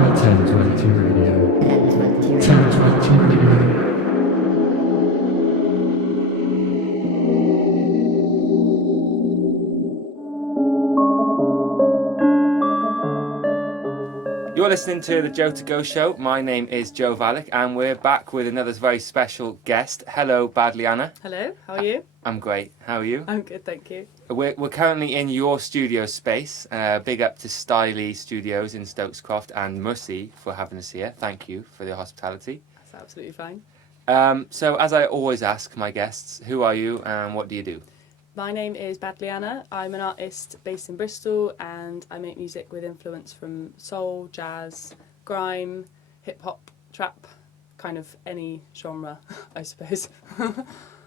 1022 Radio. 1022 Radio. You're listening to the Joe to Go Show. My name is Joe Valek, and we're back with another very special guest. Hello, Badliana. Hello, how are you? I'm great. How are you? I'm good, thank you. We're currently in your studio space. Big up to Styley Studios in Stokescroft and Mussy for having us here. Thank you for the hospitality. That's absolutely fine. So, as I always ask my guests, who are you and what do you do? My name is Badliana. I'm an artist based in Bristol and I make music with influence from soul, jazz, grime, hip-hop, trap, kind of any genre, I suppose.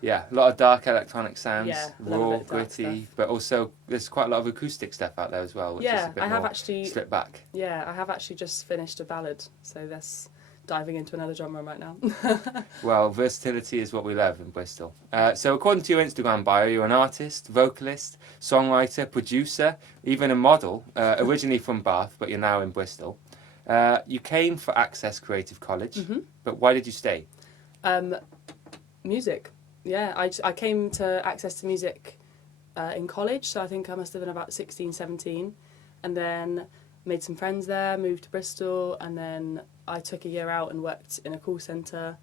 Yeah, a lot of dark electronic sounds, Yeah, raw, gritty, but also there's quite a lot of acoustic stuff out there as well, which is a bit more stripped back. Yeah, I have actually just finished a ballad, so that's diving into another genre right now. Well, versatility is what we love in Bristol. So according to your Instagram bio, you're an artist, vocalist, songwriter, producer, even a model, originally from Bath, but you're now in Bristol. You came for Access Creative College, but why did you stay? Music. Yeah, I came to Access to Music in college, so I think I must have been about 16, 17, and then made some friends there, moved to Bristol, and then I took a year out and worked in a call centre,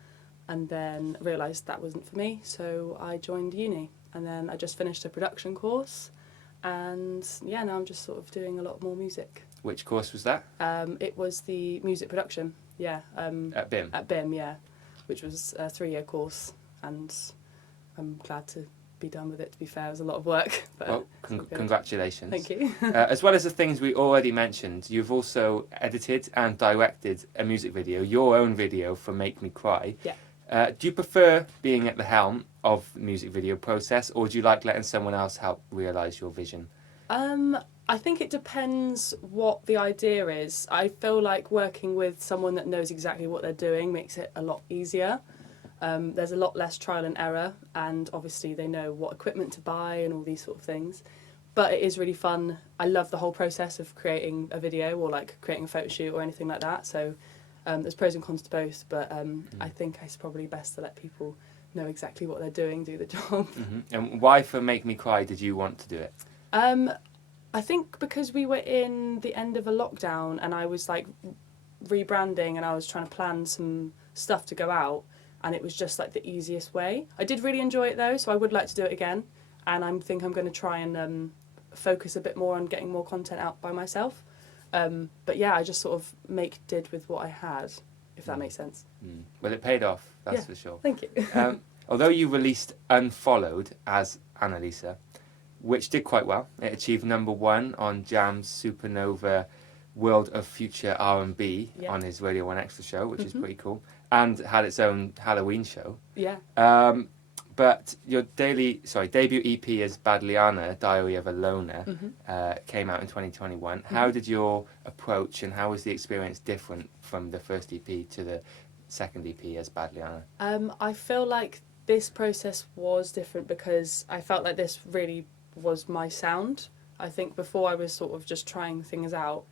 and then realised that wasn't for me, so I joined uni, and then I just finished a production course, and yeah, now I'm just sort of doing a lot more music. Which course was that? It was the music production, yeah. At BIM? At BIM, yeah, which was a 3-year course, and I'm glad to be done with it, to be fair. It was a lot of work. But well, congratulations. Thank you. As well as the things we already mentioned, you've also edited and directed a music video, your own video for Make Me Cry. Yeah. Do you prefer being at the helm of the music video process, or do you like letting someone else help realise your vision? I think it depends what the idea is. I feel like working with someone that knows exactly what they're doing makes it a lot easier. There's a lot less trial and error, and obviously they know what equipment to buy and all these sort of things. But it is really fun. I love the whole process of creating a video or like creating a photo shoot or anything like that. So there's pros and cons to both, but I think it's probably best to let people know exactly what they're doing, do the job. And why for Make Me Cry did you want to do it? I think because we were in the end of a lockdown and I was like rebranding and I was trying to plan some stuff to go out. And it was just like the easiest way. I did really enjoy it though, so I would like to do it again. And I think I'm going to try and focus a bit more on getting more content out by myself. But yeah, I just sort of did with what I had, if that makes sense. Well, it paid off, that's for sure. Thank you. Although you released Unfollowed as Annalisa, which did quite well. It achieved #1 on Jam's Supernova World of Future R&B on his Radio 1 Extra show, which is pretty cool. And had its own Halloween show. Yeah. But your debut EP as Badliana, Diary of a Loner, came out in 2021. How did your approach and how was the experience different from the first EP to the second EP as Badliana? I feel like this process was different because I felt like this really was my sound. I think before I was sort of just trying things out,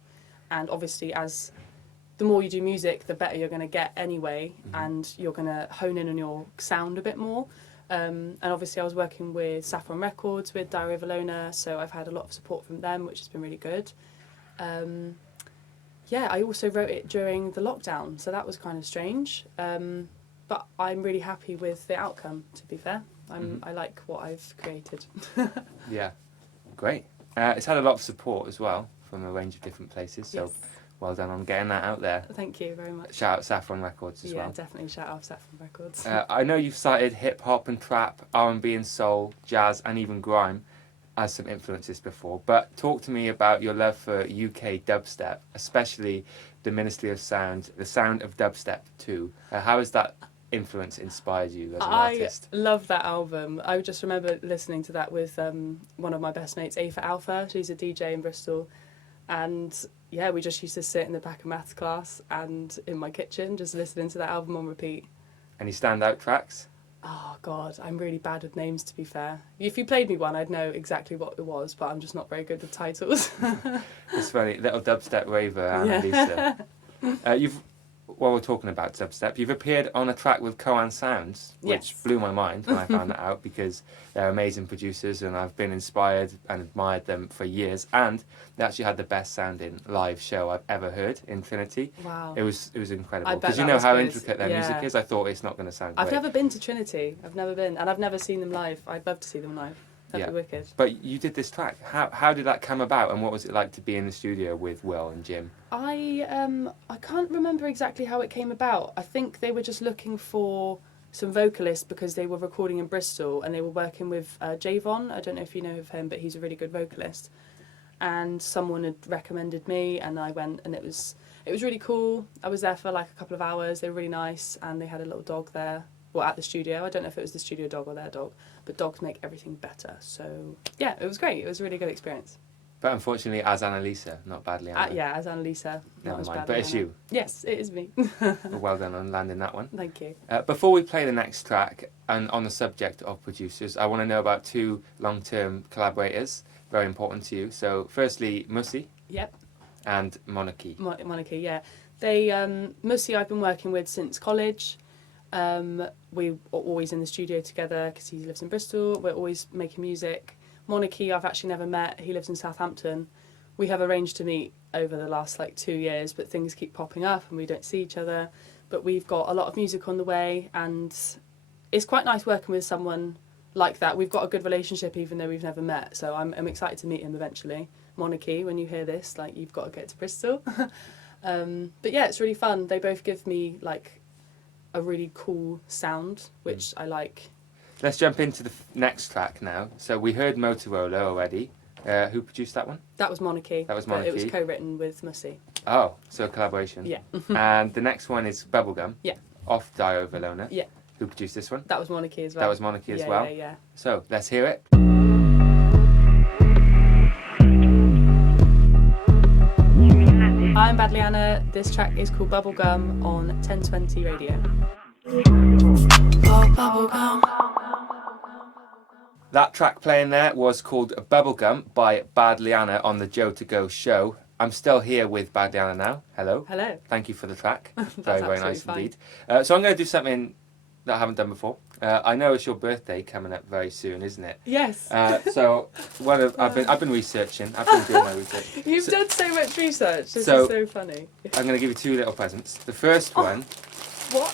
and obviously as the more you do music, the better you're going to get anyway, and you're going to hone in on your sound a bit more. And obviously I was working with Saffron Records with Diary of a Loner, so I've had a lot of support from them, which has been really good. I also wrote it during the lockdown, so that was kind of strange. But I'm really happy with the outcome, to be fair. I like what I've created. Yeah, great. It's had a lot of support as well from a range of different places, so... Yes. Well done on getting that out there. Thank you very much. Shout out Saffron Records as well. Yeah, definitely shout out Saffron Records. I know you've cited hip-hop and trap, R&B and soul, jazz and even grime as some influences before, but talk to me about your love for UK dubstep, especially the Ministry of Sound, the sound of dubstep too. How has that influence inspired you as an artist? I love that album. I just remember listening to that with one of my best mates, A for Alpha. She's a DJ in Bristol. And yeah, we just used to sit in the back of maths class and in my kitchen just listening to that album on repeat. Any standout tracks? Oh God, I'm really bad with names, to be fair. If you played me one, I'd know exactly what it was, but I'm just not very good with titles. It's funny, little dubstep raver, Annalisa. While we're talking about dubstep, you've appeared on a track with Koan Sounds, which Yes. blew my mind when I found that out, because they're amazing producers and I've been inspired and admired them for years. And they actually had the best sounding live show I've ever heard in Trinity. Wow. It was incredible, I bet because you that know was how good. intricate their Yeah. music is. I thought it's not going to sound great. I've never been to Trinity. I've never been, and I've never seen them live. I'd love to see them live. That'd Yeah. be wicked. But you did this track. How did that come about, and what was it like to be in the studio with Will and Jim? I can't remember exactly how it came about. I think they were just looking for some vocalists because they were recording in Bristol and they were working with Javon. I don't know if you know of him, but he's a really good vocalist. And someone had recommended me, and I went, and it was really cool. I was there for like a couple of hours. They were really nice, and they had a little dog there. Well, at the studio. I don't know if it was the studio dog or their dog, but dogs make everything better. So yeah, it was great. It was a really good experience. But unfortunately, as Annalisa, not Badliana. Yeah, as Annalisa. Never not as mind. But it's Badliana. you. Yes, it is me. Well, well done on landing that one. Thank you. Before we play the next track, and on the subject of producers, I want to know about two long-term collaborators, very important to you. So, firstly, Mussy Yep. and Monarchy. Monarchy, yeah. They Mussy I've been working with since college. We are always in the studio together because he lives in Bristol. We're always making music. Monarchy I've actually never met. He lives in Southampton. We have arranged to meet over the last 2 years, but things keep popping up and we don't see each other. But we've got a lot of music on the way, and it's quite nice working with someone like that. We've got a good relationship even though we've never met, so I'm excited to meet him eventually. Monarchy, when you hear this, you've got to get to Bristol. But yeah, it's really fun. They both give me a really cool sound, which I like. Let's jump into the next track now. So we heard Motorola already. Who produced that one? That was Monarchy. That was but it was Monarchy. co-written with Mussy. Oh, so a collaboration. Yeah. And the next one is Bubblegum. Yeah. Off Dio Valona. Yeah. Who produced this one? That was Monarchy as well. That was Monarchy as yeah, well. Yeah. So let's hear it. I'm Badliana. This track is called Bubblegum on 1020 Radio. That track playing there was called Bubblegum by Badliana on the Joe to Go show. I'm still here with Badliana now. Hello. Hello. Thank you for the track. That's Very nice absolutely indeed. So I'm going to do something that I haven't done before. I know it's your birthday coming up very soon, isn't it? Yes. So I've been researching. I've been doing my research. You've done so much research. This so- is so funny. I'm going to give you two little presents. The first one What?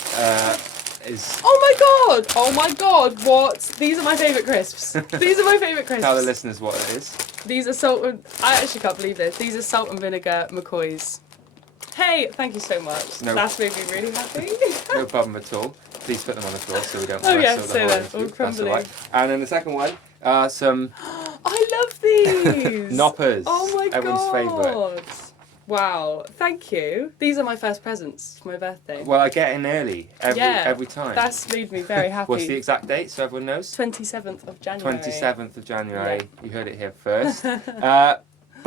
is Oh my god! What? These are my favourite crisps. These are my favourite crisps. tell the listeners what it is. These are salt and... I actually can't believe this. These are salt and vinegar McCoys. Hey, thank you so much. No. That's made me really happy. No problem at all. Please put them on the floor so we don't Oh, yeah, wrestle so the whole they're interview. all That's crumbling. all right. And then the second one, some I love these. Knoppers. Oh my Everyone's god. favourite. Wow, thank you. These are my first presents for my birthday. Well, I get in early every time. That's made me very happy. What's the exact date so everyone knows? 27th of January. 27th of January. You heard it here first. But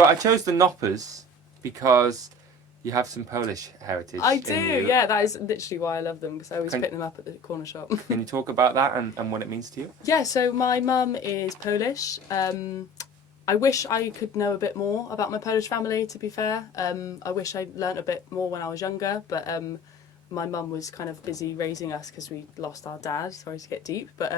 I chose the Knoppers because you have some Polish heritage. I do, in you. yeah, that is literally why I love them, because I always Can- pick them up at the corner shop. Can you talk about that and what it means to you? Yeah, so my mum is Polish. I wish I could know a bit more about my Polish family, to be fair. I wish I learnt a bit more when I was younger, but my mum was kind of busy raising us because we lost our dad. Sorry to get deep, but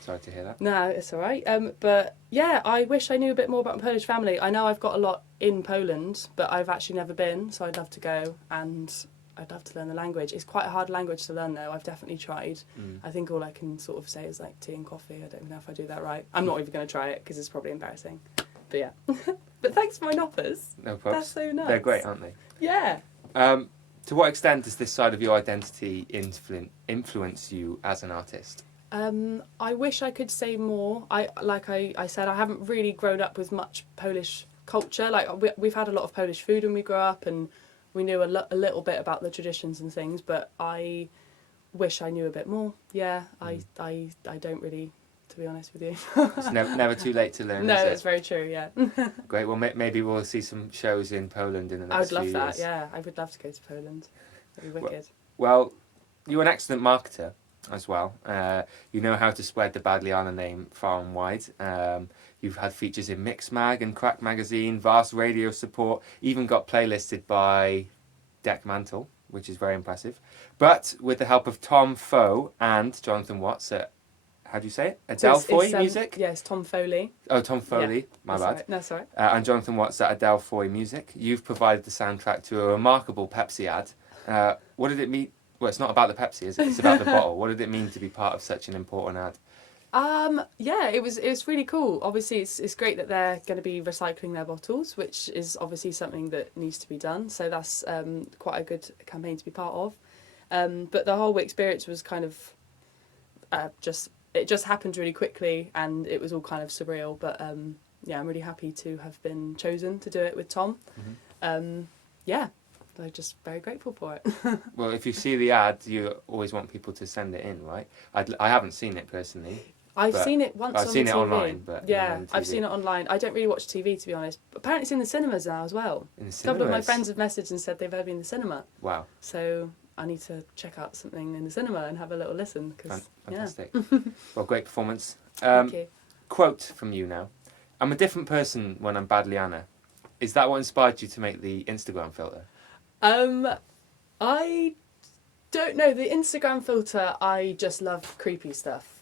Sorry to hear that. no, it's all right. But yeah, I wish I knew a bit more about my Polish family. I know I've got a lot in Poland, but I've actually never been, so I'd love to go, and I'd love to learn the language. It's quite a hard language to learn, though. I've definitely tried. I think all I can sort of say is tea and coffee. I don't even know if I do that right. I'm not even going to try it because it's probably embarrassing. But yeah. But thanks for my knoppers. No problem. That's so nice. They're great, aren't they? Yeah. To what extent does this side of your identity influence you as an artist? I wish I could say more. I said, I haven't really grown up with much Polish culture. We've had a lot of Polish food when we grew up, and we knew a little bit about the traditions and things, but I wish I knew a bit more. Yeah, I don't really, to be honest with you. It's never too late to learn, No, is that's it? very true, yeah. Great. Well, maybe we'll see some shows in Poland in the I next would few love years. that, yeah. I would love to go to Poland. That'd be wicked. Well, you're an excellent marketer as well. You know how to spread the Badliana name far and wide. You've had features in Mix Mag and Crack Magazine, vast radio support, even got playlisted by Deck Mantle. which is very impressive. But with the help of Tom Foe and Jonathan Watts at, how do you say it? Adelphi Music? Yes, Tom Foley. Oh, Tom Foley, my That's bad. Right. That's all right. And Jonathan Watts at Adelphi Music. You've provided the soundtrack to a remarkable Pepsi ad. What did it mean? Well, it's not about the Pepsi, is it? It's about the bottle. What did it mean to be part of such an important ad? Yeah, it was really cool. Obviously, it's great that they're going to be recycling their bottles, which is obviously something that needs to be done. So that's quite a good campaign to be part of. But the whole experience was kind of it just happened really quickly, and it was all kind of surreal. But yeah, I'm really happy to have been chosen to do it with Tom. Yeah, I'm just very grateful for it. Well, if you see the ad, you always want people to send it in, right? I haven't seen it personally. I've seen it once. I've on seen the it TV. online, but yeah, on I've TV. seen it online. I don't really watch TV, to be honest. But apparently, it's in the cinemas now as well. In the A couple of my cinemas? friends have messaged and said they've heard me in the cinema. Wow, So I need to check out something in the cinema and have a little listen. Cause, fantastic. Well, great performance. Thank you. Quote from you now. I'm a different person when I'm Badliana. Is that what inspired you to make the Instagram filter? I don't know. The Instagram filter, I just love creepy stuff.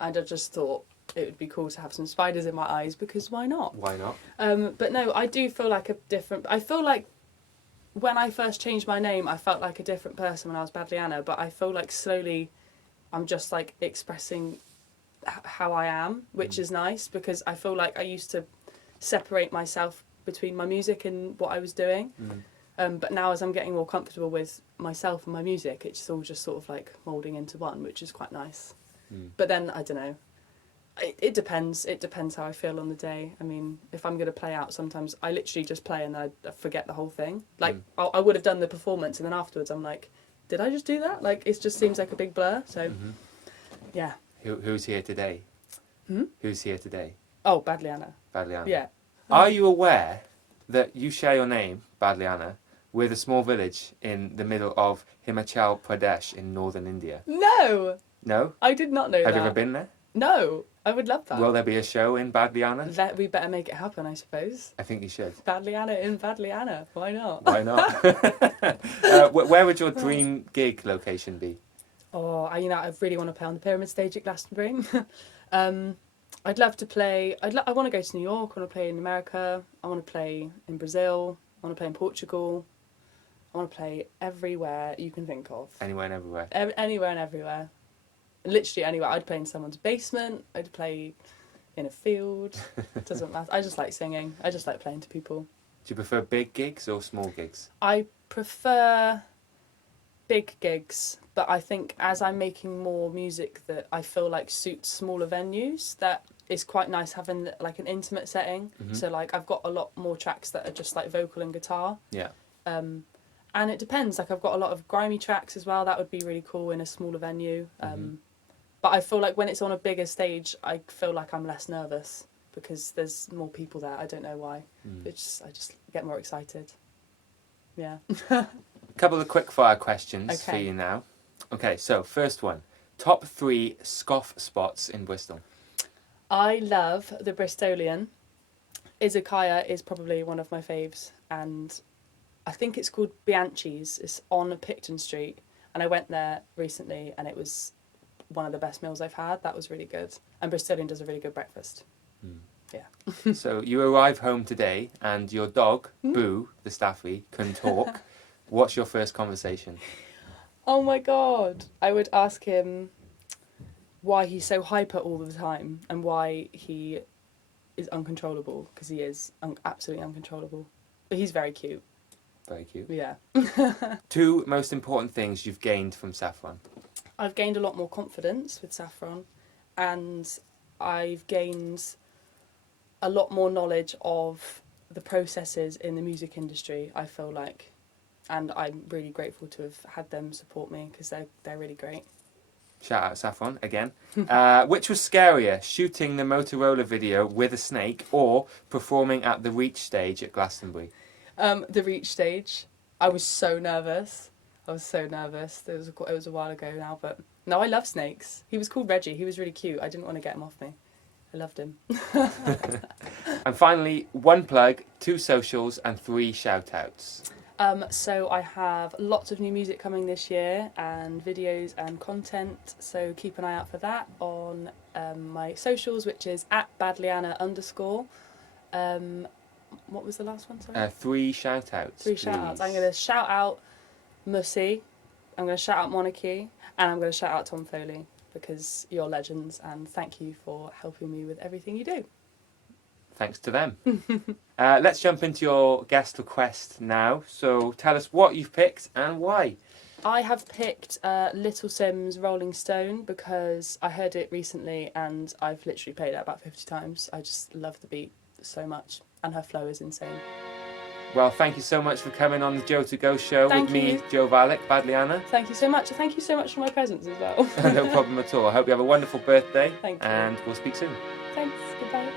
And I just thought it would be cool to have some spiders in my eyes because why not? Why not? But no, I do feel like I feel like when I first changed my name, I felt like a different person when I was Badliana, but I feel like slowly I'm just like expressing how I am, which is nice because I feel like I used to separate myself between my music and what I was doing. But now as I'm getting more comfortable with myself and my music, it's all just sort of like moulding into one, which is quite nice. But then, I don't know, it depends. It depends how I feel on the day. I mean, if I'm going to play out, sometimes I literally just play and I forget the whole thing. Like, I would have done the performance and then afterwards I'm like, did I just do that? Like, it just seems like a big blur. So, yeah. Who's here today? Who's here today? Oh, Badliana. Badliana. Yeah. Are you aware that you share your name, Badliana, with a small village in the middle of Himachal Pradesh in northern India? No! No? I did not know that. Have you ever been there? No, I would love that. Will there be a show in Badliana? We better make it happen, I suppose. I think you should. Badliana in Badliana. Why not? Why not? Where would your dream gig location be? Oh, I really want to play on the Pyramid Stage at Glastonbury. I'd love to play. I want to go to New York. I want to play in America. I want to play in Brazil. I want to play in Portugal. I want to play everywhere you can think of. Anywhere and everywhere. Anywhere and everywhere. Literally anywhere. I'd play in someone's basement. I'd play in a field. It doesn't matter. I just like singing. I just like playing to people. Do you prefer big gigs or small gigs? I prefer big gigs, but I think as I'm making more music that I feel like suits smaller venues, that is quite nice having like an intimate setting. So like I've got a lot more tracks that are just like vocal and guitar. Yeah. And it depends. Like I've got a lot of grimy tracks as well. That would be really cool in a smaller venue. But I feel like when it's on a bigger stage, I feel like I'm less nervous because there's more people there. I don't know why. I just get more excited. Yeah. Couple of quick fire questions for Okay. you now. Okay, so first one. Top 3 scoff spots in Bristol. I love the Bristolian. Izakaya is probably one of my faves, and I think it's called Bianchi's. It's on Picton Street, and I went there recently, and it was one of the best meals I've had. That was really good, and Bristolian does a really good breakfast. Yeah. So you arrive home today, and your dog, Boo, the Staffy, can talk. What's your first conversation? Oh my god! I would ask him why he's so hyper all the time, and why he is uncontrollable, because he is absolutely uncontrollable. But he's very cute. Very cute. Yeah. 2 most important things you've gained from Saffron. I've gained a lot more confidence with Saffron, and I've gained a lot more knowledge of the processes in the music industry, I feel like. And I'm really grateful to have had them support me because they're really great. Shout out Saffron again. Which was scarier, shooting the Motorola video with a snake or performing at the Reach stage at Glastonbury? The Reach stage, I was so nervous. It was a while ago now, but no, I love snakes. He was called Reggie. He was really cute. I didn't want to get him off me. I loved him. And finally, 1 plug, 2 socials and 3 shout outs. So I have lots of new music coming this year and videos and content. So keep an eye out for that on my socials, which is at Badliana _. What was the last one? Sorry. 3 shout-outs. 3 shout-outs. I'm please. going to shout out Mussy, I'm going to shout out Monarchy, and I'm going to shout out Tom Foley, because you're legends, and thank you for helping me with everything you do. Thanks to them. Let's jump into your guest request now. So tell us what you've picked and why. I have picked Little Simz Rolling Stone because I heard it recently and I've literally played it about 50 times. I just love the beat so much, and her flow is insane. Well, thank you so much for coming on the Joe to Go show Thank with me, you. Joe Valek, Badliana. Thank you so much. Thank you so much for my presents as well. No problem at all. I hope you have a wonderful birthday. Thank you. And we'll speak soon. Thanks. Goodbye.